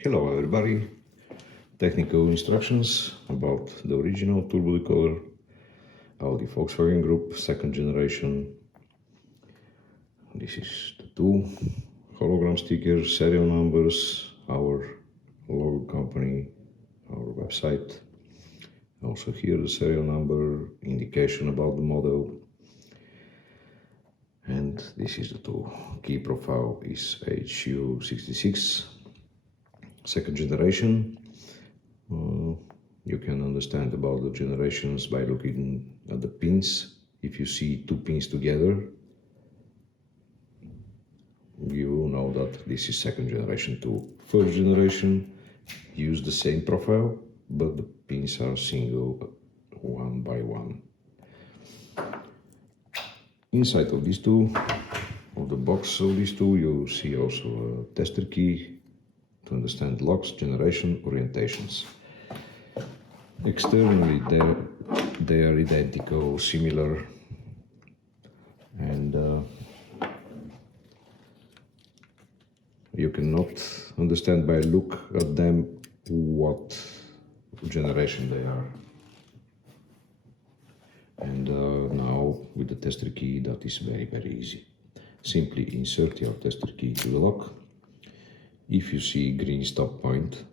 Hello everybody, technical instructions about the original turbo decoder, Audi Volkswagen Group, second generation. This is the tool, hologram stickers, serial numbers, our logo company, our website. Also here the serial number, indication about the model. And this is the tool. Key profile is HU66. Second generation. You can understand about the generations by looking at the pins. If you see two pins together, you know that this is second generation tool. First generation use the same profile, but the pins are single, one by one. Inside of this tool, of the box of this tool, you see also a tester key to understand locks, generation, orientations. Externally they are identical, similar, and you cannot understand by look at them what generation they are. And now with the tester key that is very easy. Simply insert your tester key to the lock. If you see green stop point,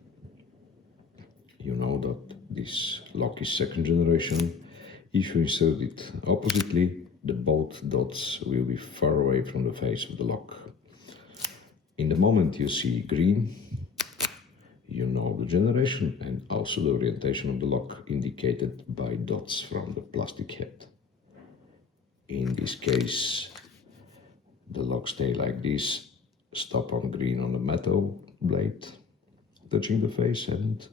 you know that this lock is second generation. If you insert it oppositely, the both dots will be far away from the face of the lock. In the moment you see green, you know the generation and also the orientation of the lock indicated by dots from the plastic head. In this case, the lock stay like this, stop on green on the metal blade, touching the face, and it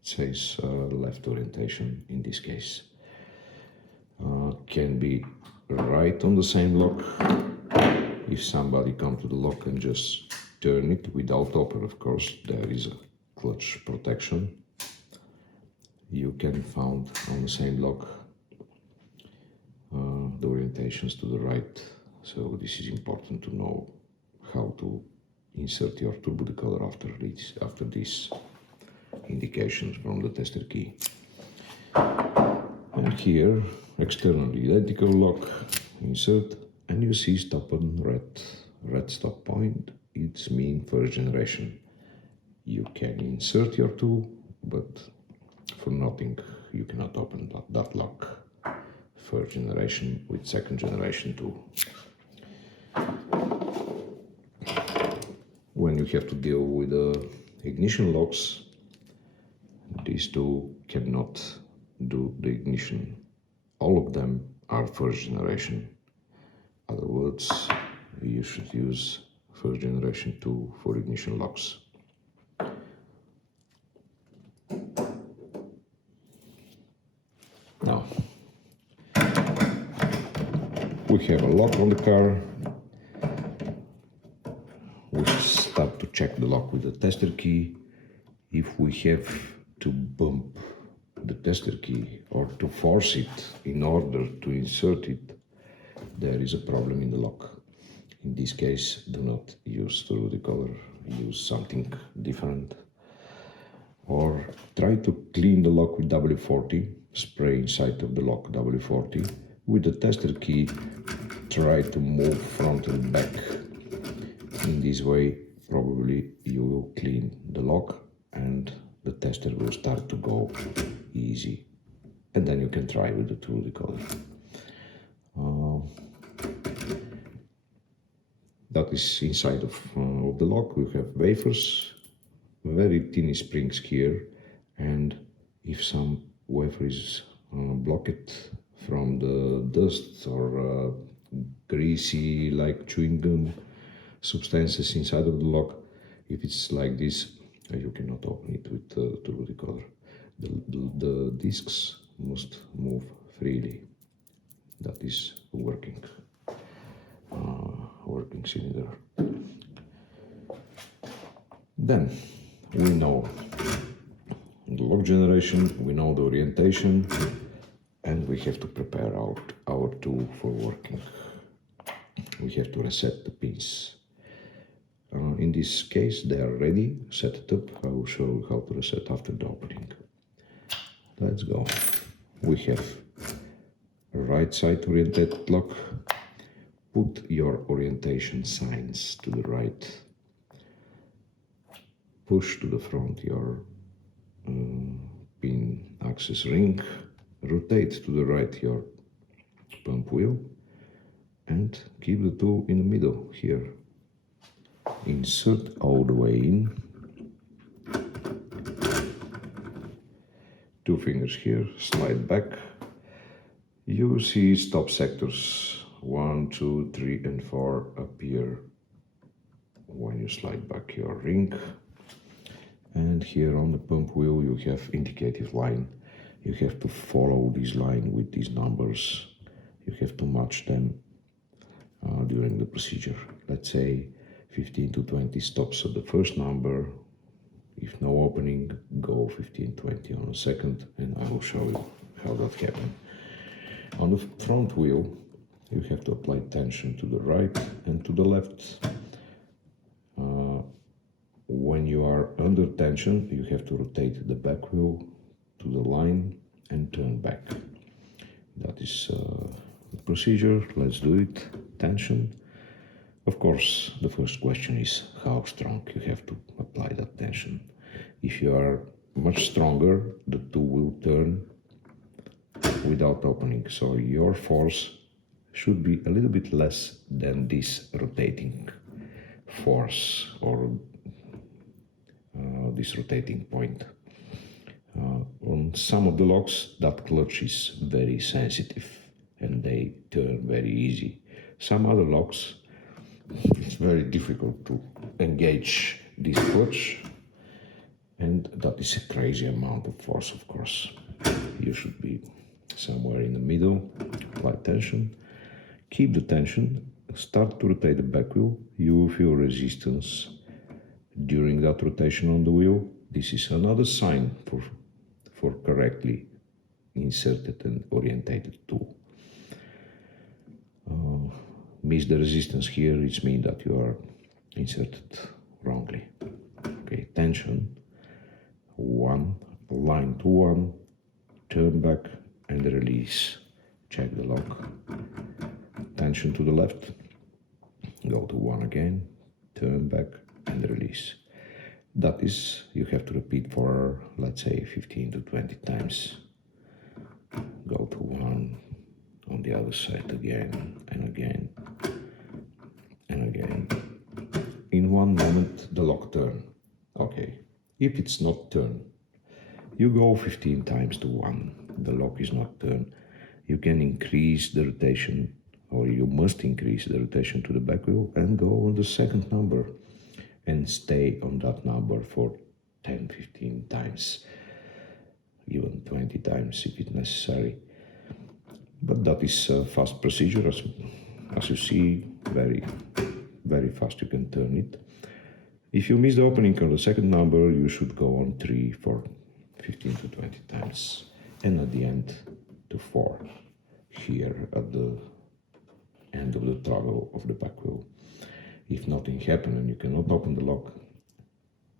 says left orientation in this case. Can be right on the same lock. If somebody comes to the lock and just turn it without open, of course, there is a clutch protection. You can find on the same lock the orientations to the right. So this is important to know how to insert your turbo decoder after these indications from the tester key. And here, externally identical lock, insert, and you see stop on red stop point. It's mean first generation. You can insert your tool, but for nothing you cannot open that lock. First generation with second generation tool. When you have to deal with the ignition locks, these two cannot do the ignition. All of them are first generation. In other words, you should use first generation tool for ignition locks. Now, we have a lock on the car. We start to check the lock with the tester key. If we have to bump the tester key or to force it in order to insert it, there is a problem in the lock. In this case, do not use turbo decoder, use something different. Or try to clean the lock with W40, spray inside of the lock W40. With the tester key, try to move front and back. In this way, probably you will clean the lock and the tester will start to go easy. And then you can try with the turbo decoder. That is inside of the lock. We have wafers, very tiny springs here, and if some wafer is blocked from the dust or greasy like chewing gum substances inside of the lock, if it's like this, you cannot open it with the turbo decoder. The discs must move freely. That is working cylinder. Then we know the lock generation, we know the orientation, and we have to prepare our tool for working. We have to reset the pins. in this case they are ready, set it up. I will show you how to reset after the opening. Let's go. We have a right side oriented lock. Put your orientation signs to the right. Push to the front your pin access ring. Rotate to the right your pump wheel and keep the tool in the middle here. Insert all the way in. 2 fingers here, slide back. You see stop sectors 1, 2, 3 and 4 appear when you slide back your ring. And here on the pump wheel you have indicative line. You have to follow this line with these numbers. You have to match them during the procedure. Let's say 15 to 20 stops at the first number. If no opening, go 15, 20 on the second, and I will show you how that happens. On the front wheel, you have to apply tension to the right and to the left. When you are under tension, you have to rotate the back wheel to the line and turn back. That is the procedure. Let's do it. Tension. Of course, the first question is how strong you have to apply that tension. If you are much stronger, the tool will turn without opening. So your force should be a little bit less than this rotating force or this rotating point. On some of the locks, that clutch is very sensitive and they turn very easy. Some other locks, it's very difficult to engage this clutch, and that is a crazy amount of force, of course. You should be somewhere in the middle, apply tension, keep the tension, start to rotate the back wheel. You will feel resistance during that rotation on the wheel. This is another sign for correctly inserted and orientated tool. Miss the resistance here, it means that you are inserted wrongly. Okay, tension, 1, line to 1, turn back and release. Check the lock. Tension to the left, go to 1 again, turn back and release. That is, you have to repeat for, let's say, 15 to 20 times. Go to 1, on the other side again and again and again. In one moment the lock turn. Okay, if it's not turn, you go 15 times to 1, the lock is not turned. You can increase the rotation, or you must increase the rotation to the back wheel and go on the second number and stay on that number for 10, 15 times, even 20 times if it's necessary. But that is a fast procedure, as you see, very, very fast you can turn it. If you miss the opening on the second number, you should go on 3 for 15 to 20 times, and at the end to 4, here at the end of the travel of the back wheel. If nothing happens and you cannot open the lock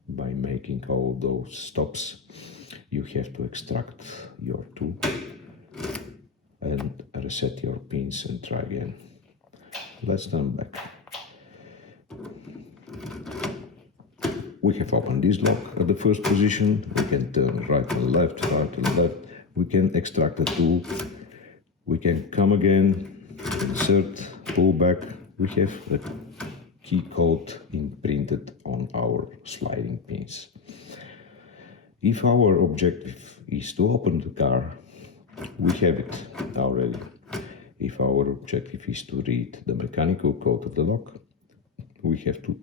by making all those stops, you have to extract your tool and reset your pins and try again. Let's turn back. We have opened this lock at the first position. We can turn right to the left, right to the left. We can extract the tool. We can come again, insert, pull back. We have a key code imprinted on our sliding pins. If our objective is to open the car, we have it already. If our objective is to read the mechanical code of the lock, we have to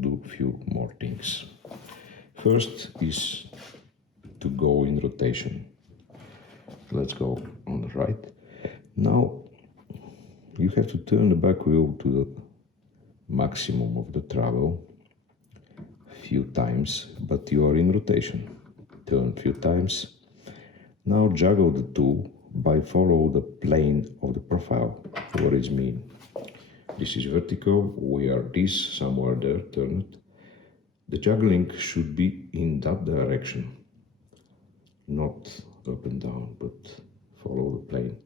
do a few more things. First is to go in rotation. Let's go on the right. Now you have to turn the back wheel to the maximum of the travel a few times, but you are in rotation. Turn a few times. Now juggle the tool by follow the plane of the profile. What does it mean? This is vertical, we are this, somewhere there, turn it. The juggling should be in that direction, not up and down, but follow the plane.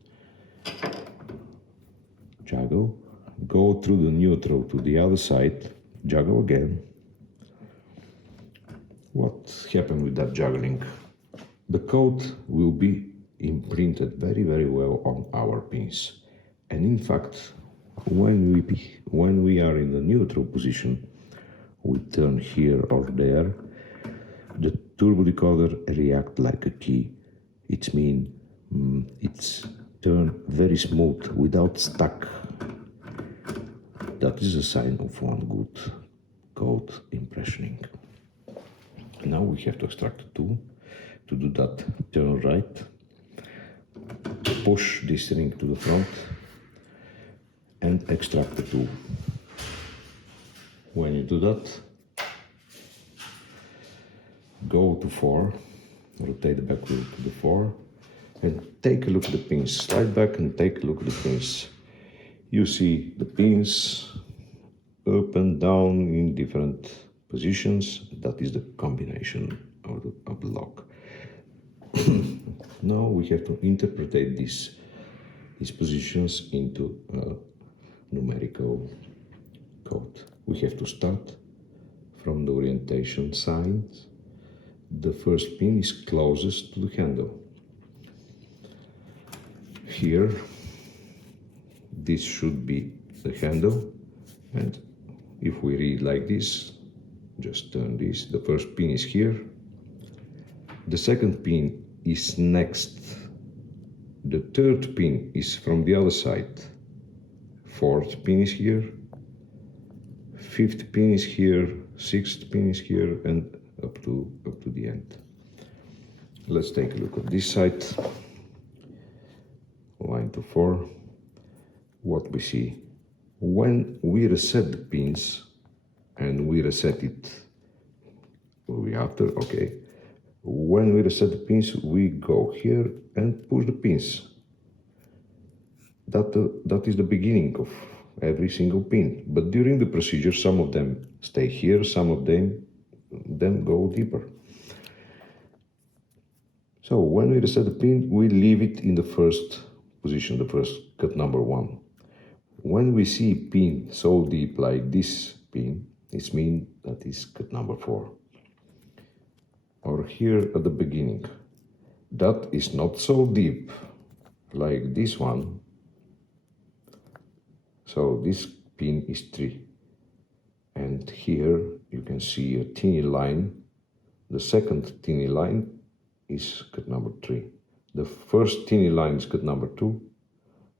Juggle, go through the neutral to the other side, juggle again. What happened with that juggling? The code will be imprinted very, very well on our pins. And in fact, when we are in the neutral position, we turn here or there, the turbo decoder react like a key. It means it's turned very smooth without stuck. That is a sign of one good code impressioning. Now we have to extract the tool. To do that, turn right, push this ring to the front and extract the tool. When you do that, go to 4, rotate the back wheel to the 4 and take a look at the pins. Slide back and take a look at the pins. You see the pins up and down in different positions. That is the combination of the lock. Now we have to interpret these positions into a numerical code. We have to start from the orientation signs. The first pin is closest to the handle. Here, this should be the handle, and if we read like this, just turn this, the first pin is here, the second pin is next, the third pin is from the other side, fourth pin is here, fifth pin is here, sixth pin is here, and up to the end. Let's take a look at this side. Line to 4. What we see when we reset the pins, and we reset it after, okay. When we reset the pins, we go here and push the pins. That is the beginning of every single pin. But during the procedure, some of them stay here, some of them go deeper. So when we reset the pin, we leave it in the first position, the first cut number 1. When we see pin so deep like this pin, it means that is cut number 4. Or here at the beginning, that is not so deep like this one, so this pin is 3. And here you can see a teeny line. The second teeny line is cut number 3. The first teeny line is cut number 2.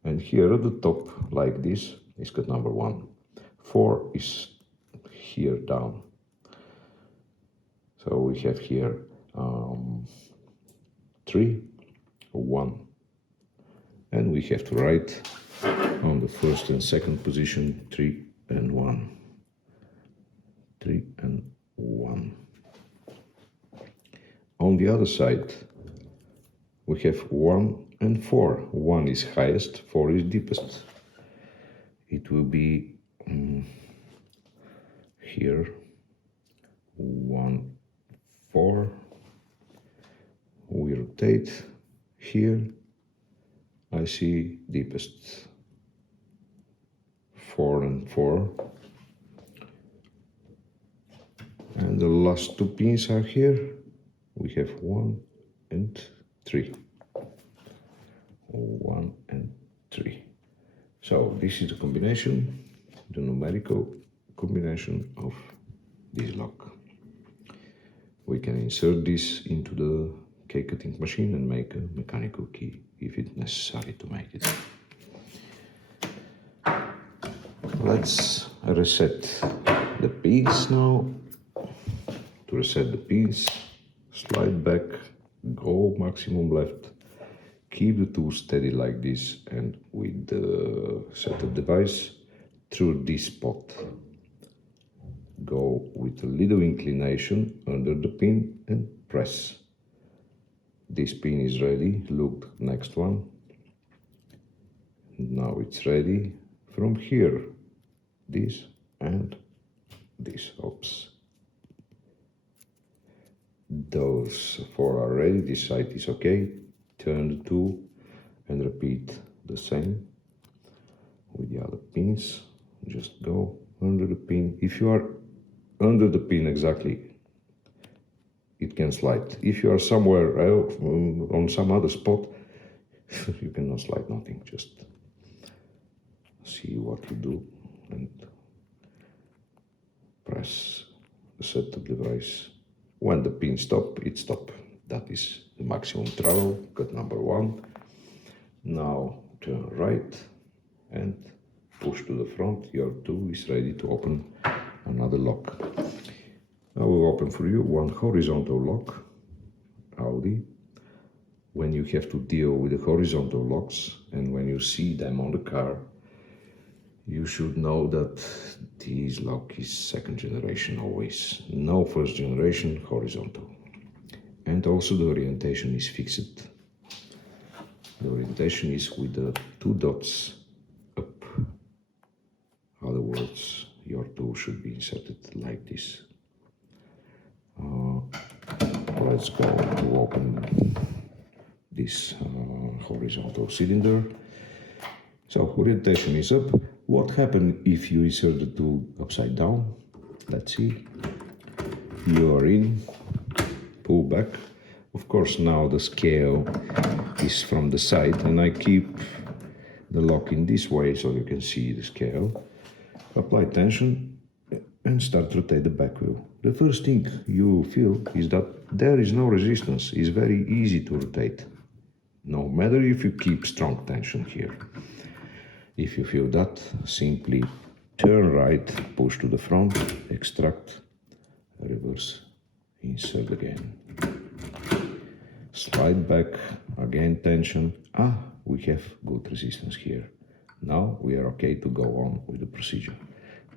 And here at the top, like this, is cut number 1. 4 is here down. So we have here 3, 1. And we have to write on the first and second position 3 and 1. 3 and 1. On the other side, we have 1 and 4. 1 is highest, 4 is deepest. It will be here 1, 4. We rotate here. I see deepest 4 and 4. And the last 2 pins are here. We have 1 and 3. 1 and 3. So this is the combination, the numerical combination of this lock. We can insert this into the cake cutting machine and make a mechanical key if it's necessary to make it. Let's reset the pins now. To reset the pins, slide back, go maximum left, keep the tool steady like this, and with the setup device through this spot. Go with a little inclination under the pin and press. This pin is ready. Look, next one. Now it's ready. From here, this and this. Oops. Those four are ready. This side is okay. Turn the tool and repeat the same with the other pins. Just go under the pin. If you are under the pin exactly, it can slide. If you are somewhere else, on some other spot, you cannot slide nothing. Just see what you do and press the setup device. When the pin stop, it stop. That is the maximum travel, cut number 1. Now turn right and push to the front. Your tool is ready to open another lock. I will open for you one horizontal lock, Audi. When you have to deal with the horizontal locks and when you see them on the car, you should know that this lock is second generation always. No first generation horizontal. And also the orientation is fixed. The orientation is with the 2 dots up. In other words, your tool should be inserted like this. Let's go to open this horizontal cylinder. So orientation is up. What happens if you insert the tool upside down? Let's see. You are in, pull back. Of course now the scale is from the side and I keep the lock in this way so you can see the scale. Apply tension and start to rotate the back wheel. The first thing you feel is that there is no resistance. It's very easy to rotate, no matter if you keep strong tension here. If you feel that, simply turn right, push to the front, extract, reverse, insert again. Slide back, again tension. We have good resistance here. Now we are okay to go on with the procedure.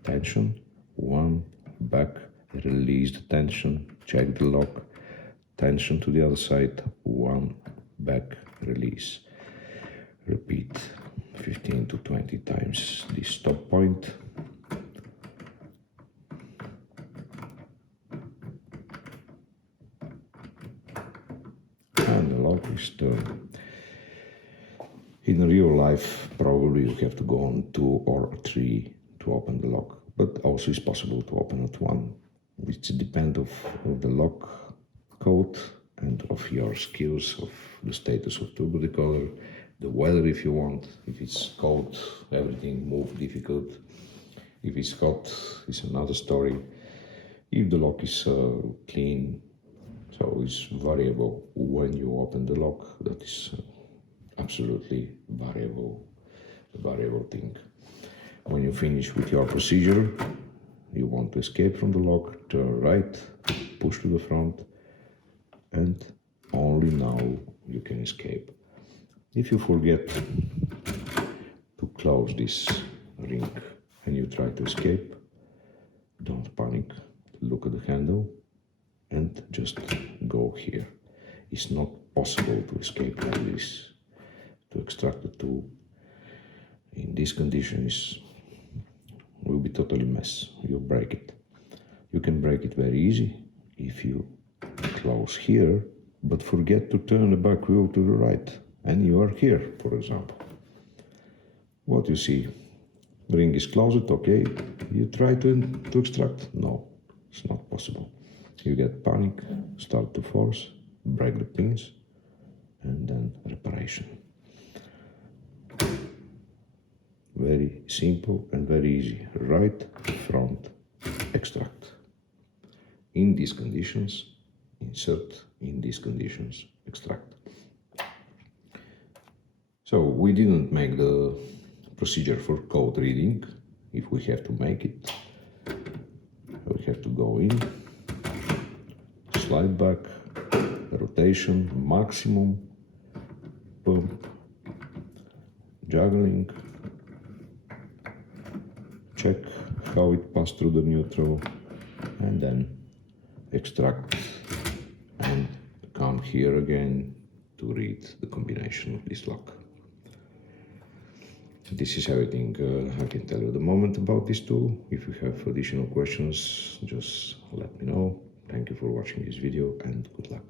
Tension, 1, back, release the tension, check the lock, tension to the other side, 1, back, release. Repeat 15 to 20 times this stop point. And the lock is turned. In real life, probably you have to go on 2 or 3 to open the lock, but also it's possible to open at 1. It depends of the lock code and of your skills, of the status of turbo decoder, the weather if you want. If it's cold, everything moves difficult. If it's hot, it's another story. If the lock is clean, so it's variable when you open the lock. That is absolutely variable thing. When you finish with your procedure, you want to escape from the lock, turn right, push to the front, and only now you can escape. If you forget to close this ring and you try to escape, don't panic, look at the handle and just go here. It's not possible to escape like this. To extract the tool in these conditions will be totally mess. You'll break it. You can break it very easy if you close here, but forget to turn the back wheel to the right, and you are here, for example. What you see? The ring is closed, okay. You try to extract? No, it's not possible. You get panic, start to force, break the pins, and then reparation. Very simple and very easy. Right, front, extract. In these conditions, insert. In these conditions, extract. So we didn't make the procedure for code reading. If we have to make it, we have to go in, slide back, rotation, maximum, pump, juggling, check how it passed through the neutral, and then extract and come here again to read the combination of this lock. this is everything I can tell you at the moment about this tool. If you have additional questions, just let me know. Thank you for watching this video and good luck.